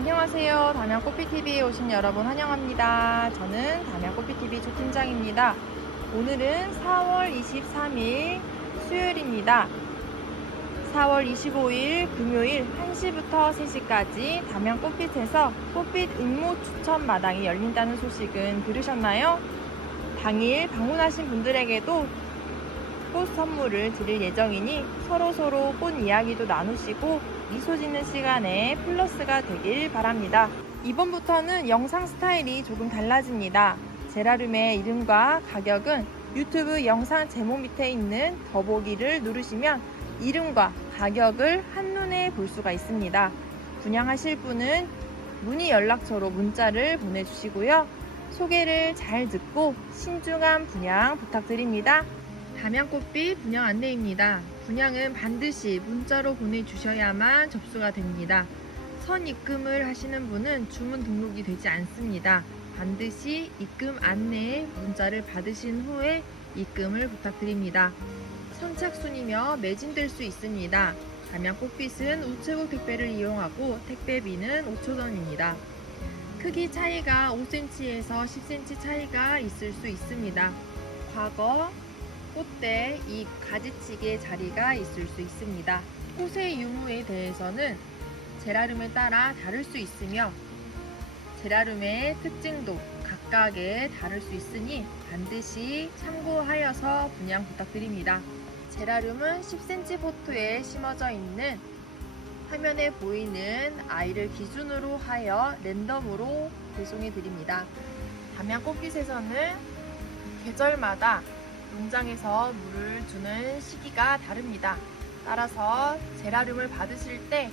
안녕하세요. 담양꽃피TV에 오신 여러분 환영합니다. 저는 담양꽃피TV 조팀장입니다. 오늘은 4월 23일 수요일입니다. 4월 25일 금요일 1시부터 3시까지 담양꽃빛에서 꽃빛 응모 추천 마당이 열린다는 소식은 들으셨나요? 당일 방문하신 분들에게도 꽃 선물을 드릴 예정이니 서로 꽃 이야기도 나누시고 미소 짓는 시간에 플러스가 되길 바랍니다. 이번부터는 영상 스타일이 조금 달라집니다. 제라륨의 이름과 가격은 유튜브 영상 제목 밑에 있는 더보기를 누르시면 이름과 가격을 한눈에 볼 수가 있습니다. 분양하실 분은 문의 연락처로 문자를 보내주시고요. 소개를 잘 듣고 신중한 분양 부탁드립니다. 담양꽃빛 분양 안내입니다. 분양은 반드시 문자로 보내주셔야만 접수가 됩니다. 선입금을 하시는 분은 주문 등록이 되지 않습니다. 반드시 입금 안내에 문자를 받으신 후에 입금을 부탁드립니다. 선착순이며 매진될 수 있습니다. 담양꽃빛은 우체국 택배를 이용하고 택배비는 5,000원입니다. 크기 차이가 5cm에서 10cm 차이가 있을 수 있습니다. 과거 꽃대 이 가지치기의 자리가 있을 수 있습니다. 꽃의 유무에 대해서는 제라륨에 따라 다를 수 있으며 제라륨의 특징도 각각에 다를 수 있으니 반드시 참고하여서 분양 부탁드립니다. 제라륨은 10cm 포트에 심어져 있는 화면에 보이는 아이를 기준으로 하여 랜덤으로 배송해 드립니다. 담양꽃빛에서는 계절마다 농장에서 물을 주는 시기가 다릅니다. 따라서 제라륨을 받으실 때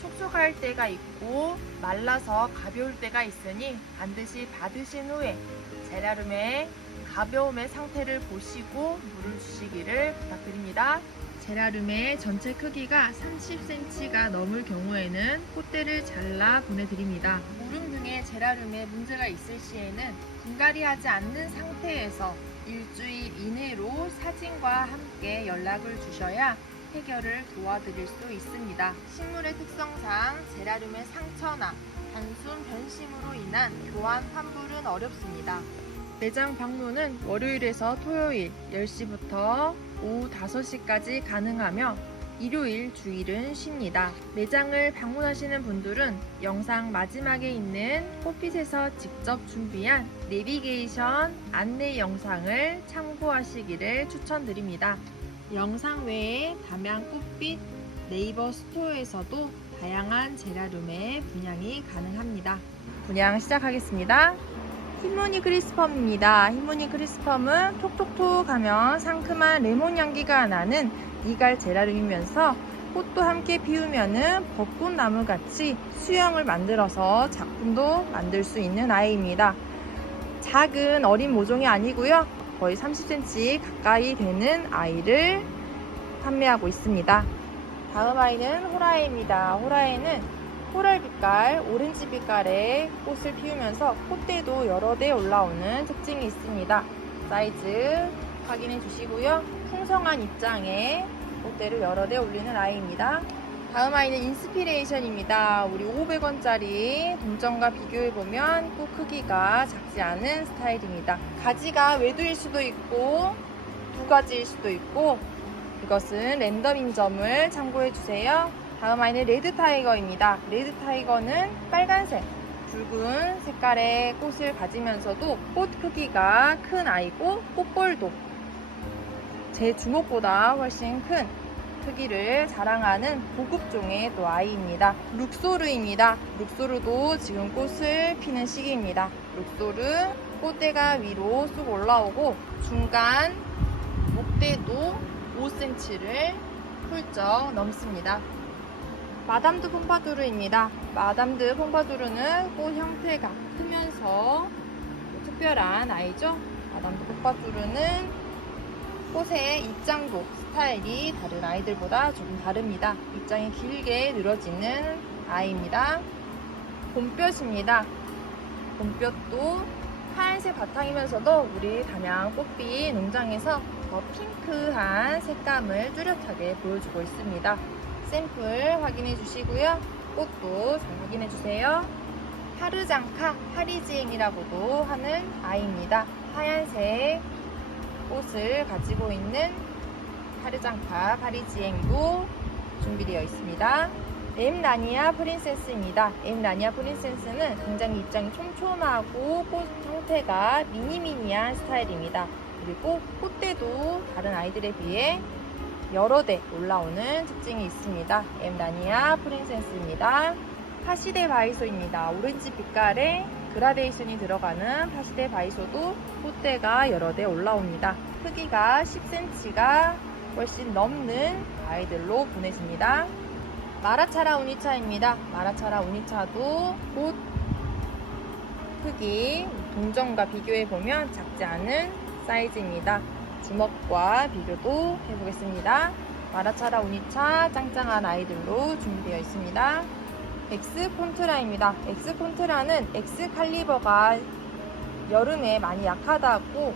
촉촉할 때가 있고 말라서 가벼울 때가 있으니 반드시 받으신 후에 제라륨의 가벼움의 상태를 보시고 물을 주시기를 부탁드립니다. 제라륨의 전체 크기가 30cm가 넘을 경우에는 꽃대를 잘라 보내드립니다. 무름 등의 제라륨에 문제가 있을 시에는 분갈이하지 않는 상태에서 일주일 이내로 사진과 함께 연락을 주셔야 해결을 도와드릴 수 있습니다. 식물의 특성상 제라륨의 상처나 단순 변심으로 인한 교환 환불은 어렵습니다. 매장 방문은 월요일에서 토요일 10시부터 오후 5시까지 가능하며 일요일, 주일은 쉽니다. 매장을 방문하시는 분들은 영상 마지막에 있는 꽃빛에서 직접 준비한 내비게이션 안내 영상을 참고하시기를 추천드립니다. 영상 외에 담양꽃빛 네이버 스토어에서도 다양한 제라륨의 분양이 가능합니다. 분양 시작하겠습니다. 흰무늬 크리스펌입니다. 흰무늬 크리스펌은 톡톡톡 하면 상큼한 레몬 향기가 나는 이갈 제라륨이면서 꽃도 함께 피우면은 벚꽃나무 같이 수영을 만들어서 작품도 만들 수 있는 아이입니다. 작은 어린 모종이 아니고요. 거의 30cm 가까이 되는 아이를 판매하고 있습니다. 다음 아이는 호라에입니다. 호라에는 코랄 빛깔, 오렌지 빛깔의 꽃을 피우면서 꽃대도 여러 대 올라오는 특징이 있습니다. 사이즈 확인해 주시고요. 풍성한 입장에 꽃대를 여러 대 올리는 아이입니다. 다음 아이는 인스피레이션입니다. 우리 500원짜리 동전과 비교해보면 꽃 크기가 작지 않은 스타일입니다. 가지가 외두일 수도 있고 두 가지일 수도 있고 이것은 랜덤인 점을 참고해 주세요. 다음 아이는 레드 타이거입니다. 레드 타이거는 빨간색, 붉은 색깔의 꽃을 가지면서도 꽃 크기가 큰 아이고 꽃볼도 제 주먹보다 훨씬 큰 크기를 자랑하는 고급종의 또 아이입니다. 룩소르입니다. 룩소르도 지금 꽃을 피는 시기입니다. 룩소르 꽃대가 위로 쑥 올라오고 중간 목대도 5cm를 훌쩍 넘습니다. 마담드 폼파두르입니다. 마담드 폼파두르는 꽃 형태가 크면서 특별한 아이죠. 마담드 폼파두르는 꽃의 입장도 스타일이 다른 아이들보다 조금 다릅니다. 입장이 길게 늘어지는 아이입니다. 봄볕입니다. 봄볕도 하얀색 바탕이면서도 우리 담양꽃빛 농장에서 더 핑크한 색감을 뚜렷하게 보여주고 있습니다. 샘플 확인해 주시고요. 꽃도 잘 확인해 주세요. 하르장카 파리지앵이라고도 하는 아이입니다. 하얀색 꽃을 가지고 있는 하르장카 파리지앵도 준비되어 있습니다. 엠라니아 프린세스입니다. 엠라니아 프린세스는 굉장히 입장이 촘촘하고 꽃 형태가 미니미니한 스타일입니다. 그리고 꽃대도 다른 아이들에 비해 여러 대 올라오는 특징이 있습니다. 엠라니아 프린세스입니다. 파시데 바이소입니다. 오렌지 빛깔의 그라데이션이 들어가는 파시데 바이소도 꽃대가 여러 대 올라옵니다. 크기가 10cm가 훨씬 넘는 아이들로 보내집니다. 마라차라 우니차입니다. 마라차라 우니차도 꽃 크기 동전과 비교해보면 작지 않은 사이즈입니다. 주먹과 비교도 해보겠습니다. 마라차라 우니차 짱짱한 아이들로 준비되어 있습니다. 엑스콘트라입니다. 엑스콘트라는 엑스칼리버가 여름에 많이 약하다고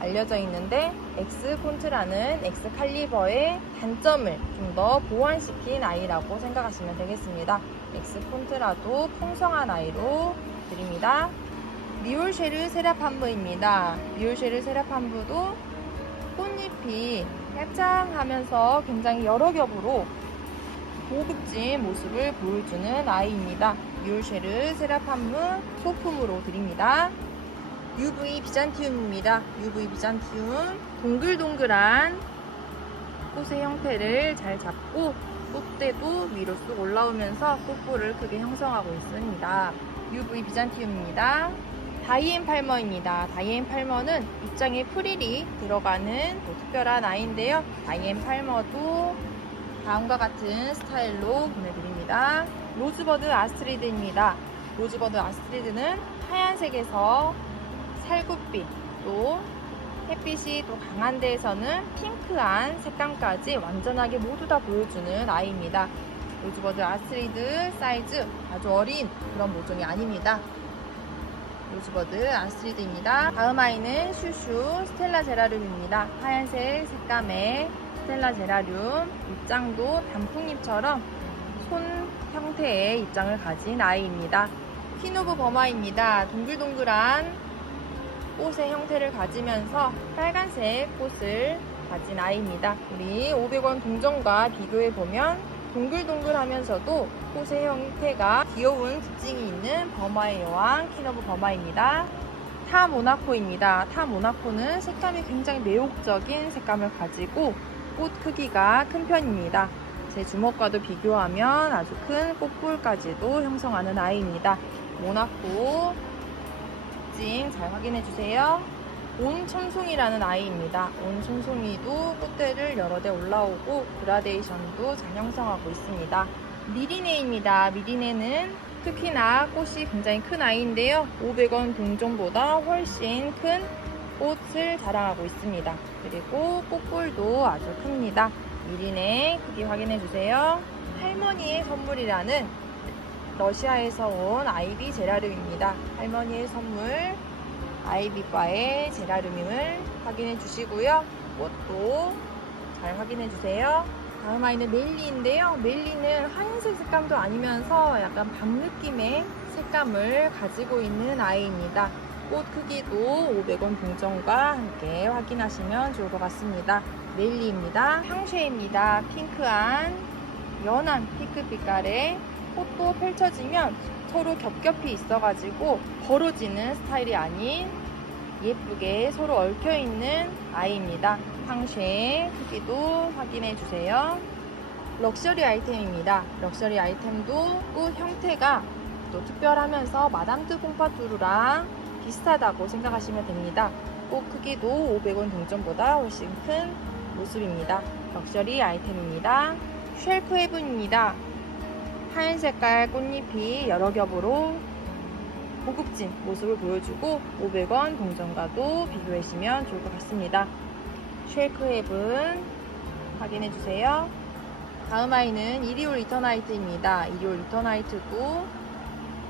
알려져 있는데 엑스콘트라는 엑스칼리버의 단점을 좀 더 보완시킨 아이라고 생각하시면 되겠습니다. 엑스콘트라도 풍성한 아이로 드립니다. 리올쉐르 세라팜브입니다. 리올쉐르 세라팜브도 꽃잎이 활짝하면서 굉장히 여러 겹으로 고급진 모습을 보여주는 아이입니다. 리올쉐르 세라팜브 소품으로 드립니다. UV 비잔티움입니다. UV 비잔티움 동글동글한 꽃의 형태를 잘 잡고 꽃대도 위로 쑥 올라오면서 꽃볼을 크게 형성하고 있습니다. UV 비잔티움입니다. 다이앤 팔머입니다. 다이앤 팔머는 입장에 프릴이 들어가는 특별한 아이인데요. 다이앤 팔머도 다음과 같은 스타일로 보내드립니다. 로즈버드 아스트리드입니다. 로즈버드 아스트리드는 하얀색에서 살구빛, 또 햇빛이 또 강한 데에서는 핑크한 색감까지 완전하게 모두 다 보여주는 아이입니다. 로즈버드 아스트리드 사이즈 아주 어린 그런 모종이 아닙니다. 로즈버드 아스트리드입니다. 다음 아이는 슈슈 스텔라 제라륨입니다. 하얀색 색감의 스텔라 제라륨, 입장도 단풍잎처럼 손 형태의 입장을 가진 아이입니다. 퀸오브 버마입니다. 동글동글한 꽃의 형태를 가지면서 빨간색 꽃을 가진 아이입니다. 우리 500원 동전과 비교해보면 동글동글하면서도 꽃의 형태가 귀여운 특징이 있는 버마의 여왕 퀸오브 버마입니다. 타 모나코입니다. 타 모나코는 색감이 굉장히 매혹적인 색감을 가지고 꽃 크기가 큰 편입니다. 제 주먹과도 비교하면 아주 큰 꽃볼까지도 형성하는 아이입니다. 모나코 특징 잘 확인해 주세요. 온청송이라는 아이입니다. 온청송이도 꽃대를 여러 대 올라오고 그라데이션도 잘 형성하고 있습니다. 미리네입니다. 미리네는 특히나 꽃이 굉장히 큰 아이인데요. 500원 동전보다 훨씬 큰 꽃을 자랑하고 있습니다. 그리고 꽃볼도 아주 큽니다. 미리네 크기 확인해 주세요. 할머니의 선물이라는 러시아에서 온 아이비 제라륨입니다. 할머니의 선물 아이비과의 제라륨임을 확인해 주시고요. 꽃도 잘 확인해 주세요. 다음 아이는 멜리인데요. 멜리는 하얀색 색감도 아니면서 약간 밤 느낌의 색감을 가지고 있는 아이입니다. 꽃 크기도 500원 동전과 함께 확인하시면 좋을 것 같습니다. 멜리입니다. 향쉐입니다. 핑크한 연한 핑크 빛깔의 꽃도 펼쳐지면 서로 겹겹이 있어가지고 벌어지는 스타일이 아닌 예쁘게 서로 얽혀있는 아이입니다. 황쉐 크기도 확인해 주세요. 럭셔리 아이템입니다. 럭셔리 아이템도 꽃 형태가 또 특별하면서 마담 트 퐁파투르랑 비슷하다고 생각하시면 됩니다. 꽃 크기도 500원 동전보다 훨씬 큰 모습입니다. 럭셔리 아이템입니다. 쉘프 헤븐입니다. 하얀 색깔 꽃잎이 여러 겹으로 고급진 모습을 보여주고 500원 동전과도 비교하시면 좋을 것 같습니다. 쉘크 헤븐 확인해 주세요. 다음 아이는 이리올 리터나이트입니다. 이리올 리터나이트도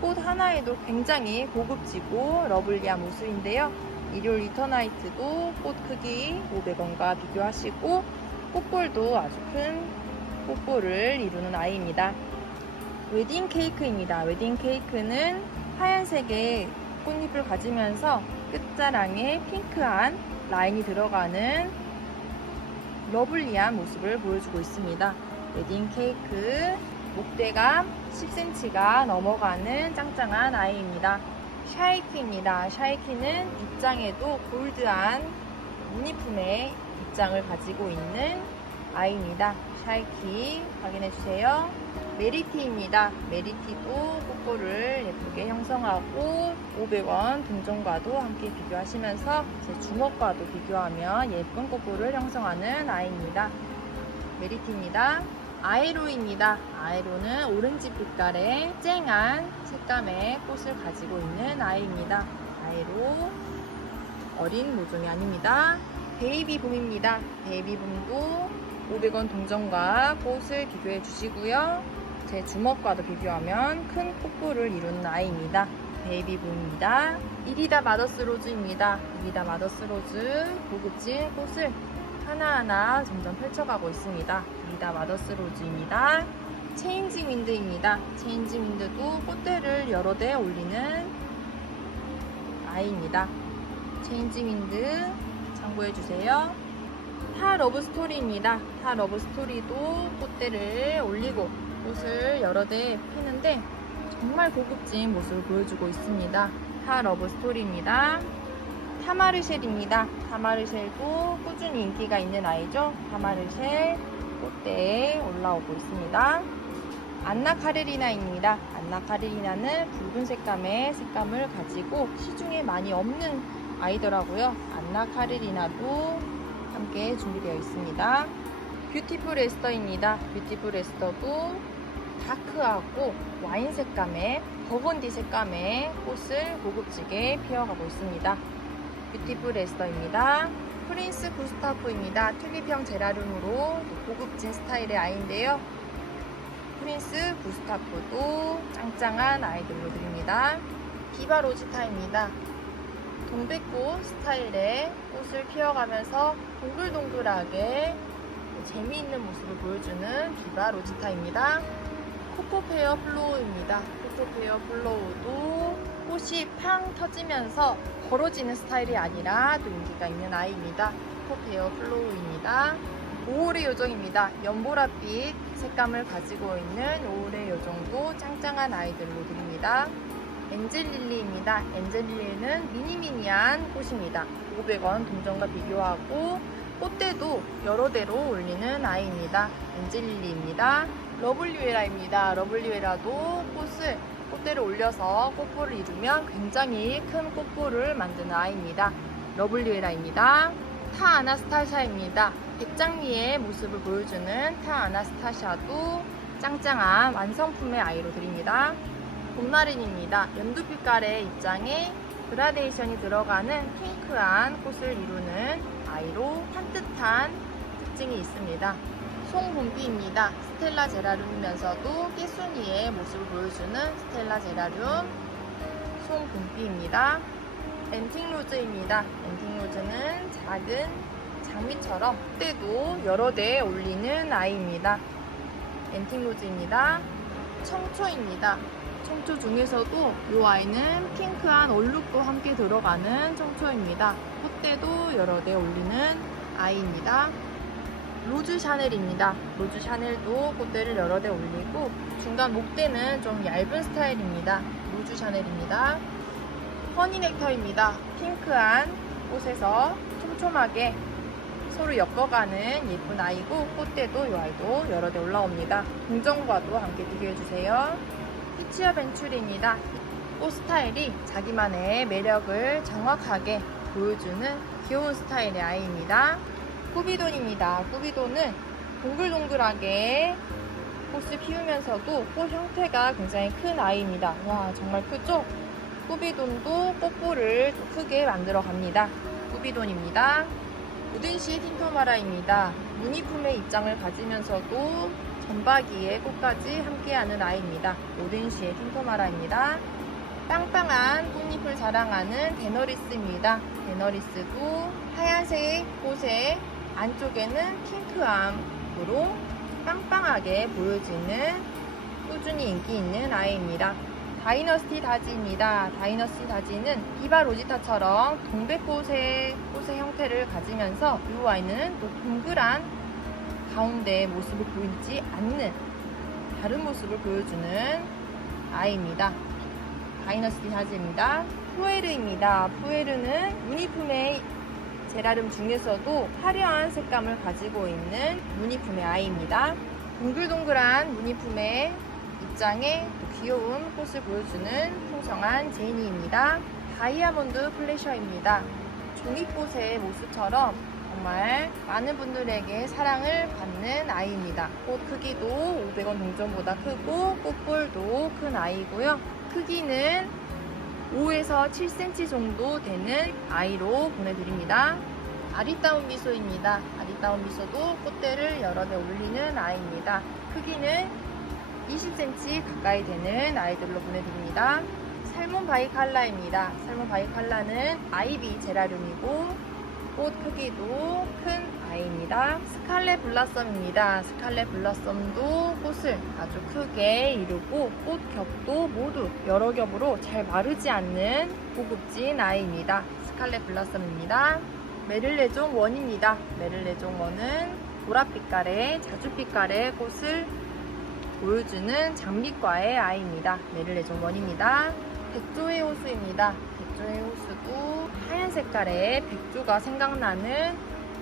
꽃 하나에도 굉장히 고급지고 러블리한 모습인데요. 이리올 리터나이트도 꽃 크기 500원과 비교하시고 꽃볼도 아주 큰 꽃볼을 이루는 아이입니다. 웨딩 케이크입니다. 웨딩 케이크는 하얀색의 꽃잎을 가지면서 끝자락에 핑크한 라인이 들어가는 러블리한 모습을 보여주고 있습니다. 웨딩 케이크, 목대가 10cm가 넘어가는 짱짱한 아이입니다. 샤이키입니다. 샤이키는 입장에도 골드한 무늬품의 입장을 가지고 있는 아이입니다. 샤이키 확인해주세요. 메리티입니다. 메리티도 꼬꼬를 예쁘게 형성하고 500원 동전과도 함께 비교하시면서 제 주먹과도 비교하면 예쁜 꼬꼬를 형성하는 아이입니다. 메리티입니다. 아에로입니다. 아에로는 오렌지 빛깔의 쨍한 색감의 꽃을 가지고 있는 아이입니다. 아에로 어린 모종이 아닙니다. 베이비붐입니다. 베이비붐도 500원 동전과 꽃을 비교해 주시고요. 제 주먹과도 비교하면 큰 꽃볼을 이루는 아이입니다. 베이비붐입니다. 이리다 마더스 로즈입니다. 이리다 마더스 로즈 고급진 꽃을 하나하나 점점 펼쳐가고 있습니다. 이리다 마더스 로즈입니다. 체인지 윈드입니다. 체인지 윈드도 꽃대를 여러 대 올리는 아이입니다. 체인지 윈드 참고해주세요. 타 러브 스토리입니다. 타 러브 스토리도 꽃대를 올리고 꽃을 여러 대 피는데 정말 고급진 모습을 보여주고 있습니다. 타 러브 스토리입니다. 타마르쉘입니다. 타마르쉘도 꾸준히 인기가 있는 아이죠. 타마르쉘 꽃대에 올라오고 있습니다. 안나 카레리나입니다. 안나 카레리나는 붉은 색감을 가지고 시중에 많이 없는 아이더라고요. 안나 카레리나도 함께 준비되어 있습니다. 뷰티풀 에스터입니다. 뷰티풀 에스터도 다크하고 와인 색감의 버건디 색감의 꽃을 고급지게 피워가고 있습니다. 뷰티풀 에스터입니다. 프린스 구스타프입니다. 튤립형 제라늄으로 고급진 스타일의 아이인데요. 프린스 구스타프도 짱짱한 아이들로 드립니다. 디바 로지타입니다. 동백꽃 스타일의 꽃을 피워가면서 동글동글하게 재미있는 모습을 보여주는 디바 로지타입니다. 코코페어 플로우입니다. 코코페어 플로우도 꽃이 팡 터지면서 벌어지는 스타일이 아니라 또 인기가 있는 아이입니다. 코코페어 플로우입니다. 오올의 요정입니다. 연보라빛 색감을 가지고 있는 오올의 요정도 짱짱한 아이들로 드립니다. 엔젤릴리입니다. 엔젤릴리는 미니미니한 꽃입니다. 500원 동전과 비교하고 꽃대도 여러 대로 올리는 아이입니다. 엔젤릴리입니다. 러블리웨라입니다. 러블리웨라도 꽃대를 올려서 꽃볼을 이루면 굉장히 큰 꽃볼을 만드는 아이입니다. 러블리웨라입니다. 타 아나스타샤입니다. 백장미의 모습을 보여주는 타 아나스타샤도 짱짱한 완성품의 아이로 드립니다. 봄나린입니다. 연두빛깔의 입장에 그라데이션이 들어가는 핑크한 꽃을 이루는 아이로 산뜻한 특징이 있습니다. 송봄비입니다. 스텔라 제라늄이면서도 깨순이의 모습을 보여주는 스텔라 제라늄 송봄비입니다. 앤틱로즈입니다. 앤틱로즈는 작은 장미처럼 꽃대도 여러 대 올리는 아이입니다. 앤틱로즈입니다. 청초입니다. 청초 중에서도 이 아이는 핑크한 얼룩도 함께 들어가는 청초입니다. 꽃대도 여러 대 올리는 아이입니다. 로즈 샤넬입니다. 로즈 샤넬도 꽃대를 여러 대 올리고 중간 목대는 좀 얇은 스타일입니다. 로즈 샤넬입니다. 허니넥터입니다. 핑크한 꽃에서 촘촘하게 서로 엮어가는 예쁜 아이고 꽃대도 이 아이도 여러 대 올라옵니다. 동전과도 함께 비교해주세요. 피치어 벤츄리입니다. 꽃 스타일이 자기만의 매력을 정확하게 보여주는 귀여운 스타일의 아이입니다. 꾸비돈입니다. 꾸비돈은 동글동글하게 꽃을 피우면서도 꽃 형태가 굉장히 큰 아이입니다. 와, 정말 크죠? 꾸비돈도 꽃볼을 좀 크게 만들어 갑니다. 꾸비돈입니다. 우든시의 틴토마라입니다. 무늬품의 입장을 가지면서도 점박이의 꽃까지 함께하는 아이입니다. 오든시의 틴토마라입니다. 빵빵한 꽃잎을 자랑하는 데너리스입니다. 데너리스도 하얀색 꽃의 안쪽에는 핑크함으로 빵빵하게 보여지는 꾸준히 인기 있는 아이입니다. 다이너스티 다지입니다. 다이너스티 다지는 비바 로지타처럼 동백꽃의 형태를 가지면서 이 아이는 동그란 가운데 모습을 보이지 않는 다른 모습을 보여주는 아이입니다. 다이너스티 다지입니다. 푸에르입니다. 푸에르는 무늬품의 제라늄 중에서도 화려한 색감을 가지고 있는 무늬품의 아이입니다. 동글동글한 무늬품의 입장에 귀여운 꽃을 보여주는 풍성한 제니입니다. 다이아몬드 플래셔입니다. 종이꽃의 모습처럼 정말 많은 분들에게 사랑을 받는 아이입니다. 꽃 크기도 500원 동전보다 크고 꽃볼도 큰 아이고요. 크기는 5에서 7cm 정도 되는 아이로 보내드립니다. 아리따운 미소입니다. 아리따운 미소도 꽃대를 여러 개 올리는 아이입니다. 크기는 20cm 가까이 되는 아이들로 보내드립니다. 살몬 바이칼라입니다. 살몬 바이칼라는 아이비 제라늄이고 꽃 크기도 큰 아이입니다. 스칼렛 블라썸입니다. 스칼렛 블라썸도 꽃을 아주 크게 이루고 꽃 겹도 모두 여러 겹으로 잘 마르지 않는 고급진 아이입니다. 스칼렛 블라썸입니다. 메를레종 원입니다. 메를레종 원은 보랏빛깔의 자주빛깔의 꽃을 보여주는 장미과의 아이입니다. 메를레종 원입니다. 백조의 호수입니다. 백조의 호수도 하얀 색깔의 백조가 생각나는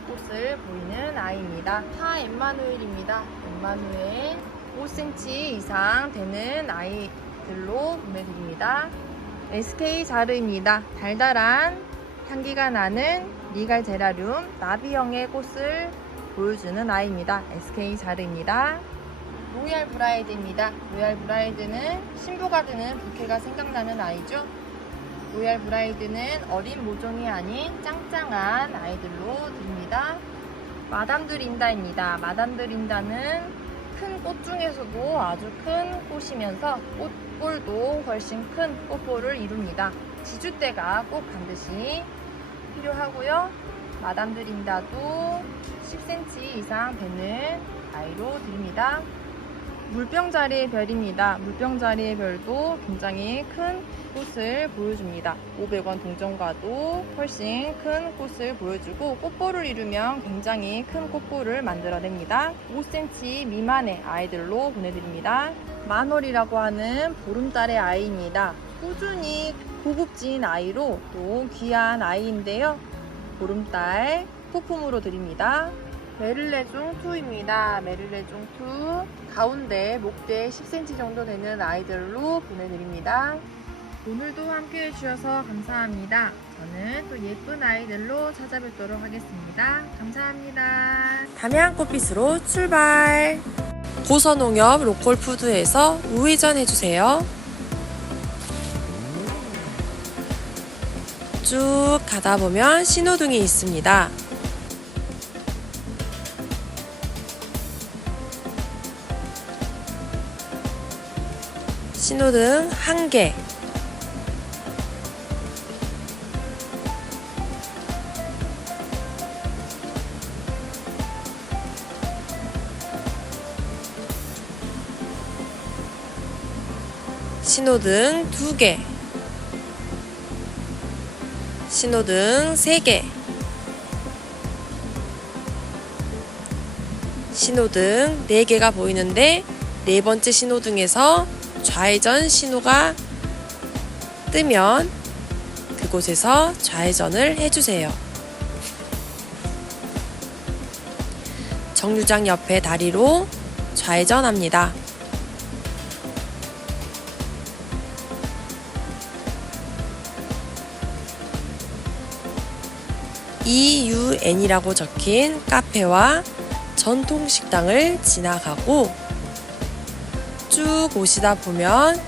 꽃을 보이는 아이입니다. 파 엠마누엘입니다. 엠마누엘 5cm 이상 되는 아이들로 보내드립니다. SK 자르입니다. 달달한 향기가 나는 리갈 제라늄 나비형의 꽃을 보여주는 아이입니다. SK 자르입니다. 로얄 브라이드입니다. 로얄 브라이드는 신부가 드는 부케가 생각나는 아이죠. 로얄 브라이드는 어린 모종이 아닌 짱짱한 아이들로 드립니다. 마담 드린다입니다. 마담 드린다는 큰 꽃 중에서도 아주 큰 꽃이면서 꽃볼도 훨씬 큰 꽃볼을 이룹니다. 지주대가 꼭 반드시 필요하고요. 마담 드린다도 10cm 이상 되는 아이로 드립니다. 물병자리의 별입니다. 물병자리의 별도 굉장히 큰 꽃을 보여줍니다. 500원 동전과도 훨씬 큰 꽃을 보여주고 꽃볼을 이루면 굉장히 큰 꽃볼을 만들어냅니다. 5cm 미만의 아이들로 보내드립니다. 만월이라고 하는 보름달의 아이입니다. 꾸준히 고급진 아이로 또 귀한 아이인데요. 보름달 폭품으로 드립니다. 메를레종 2입니다. 메를레종 2 가운데 목대 10cm 정도 되는 아이들로 보내드립니다. 오늘도 함께 해주셔서 감사합니다. 저는 또 예쁜 아이들로 찾아뵙도록 하겠습니다. 감사합니다. 담양꽃빛으로 출발! 고서농협 로컬푸드에서 우회전 해주세요. 쭉 가다 보면 신호등이 있습니다. 신호등 1개, 신호등 2개, 신호등 3개, 신호등 4개가 보이는데 네 번째 신호등에서 좌회전 신호가 뜨면 그곳에서 좌회전을 해주세요. 정류장 옆에 다리로 좌회전합니다. EUN이라고 적힌 카페와 전통식당을 지나가고 쭉 오시다 보면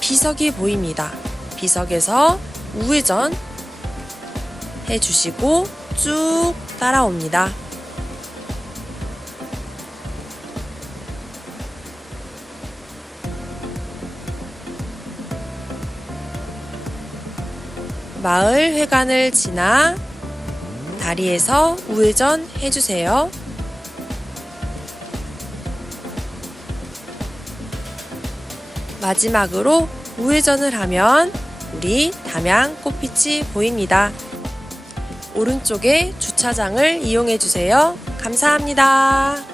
비석이 보입니다. 비석에서 우회전 해주시고 쭉 따라옵니다. 마을회관을 지나 다리에서 우회전 해주세요. 마지막으로 우회전을 하면 우리 담양 꽃빛이 보입니다. 오른쪽에 주차장을 이용해 주세요. 감사합니다.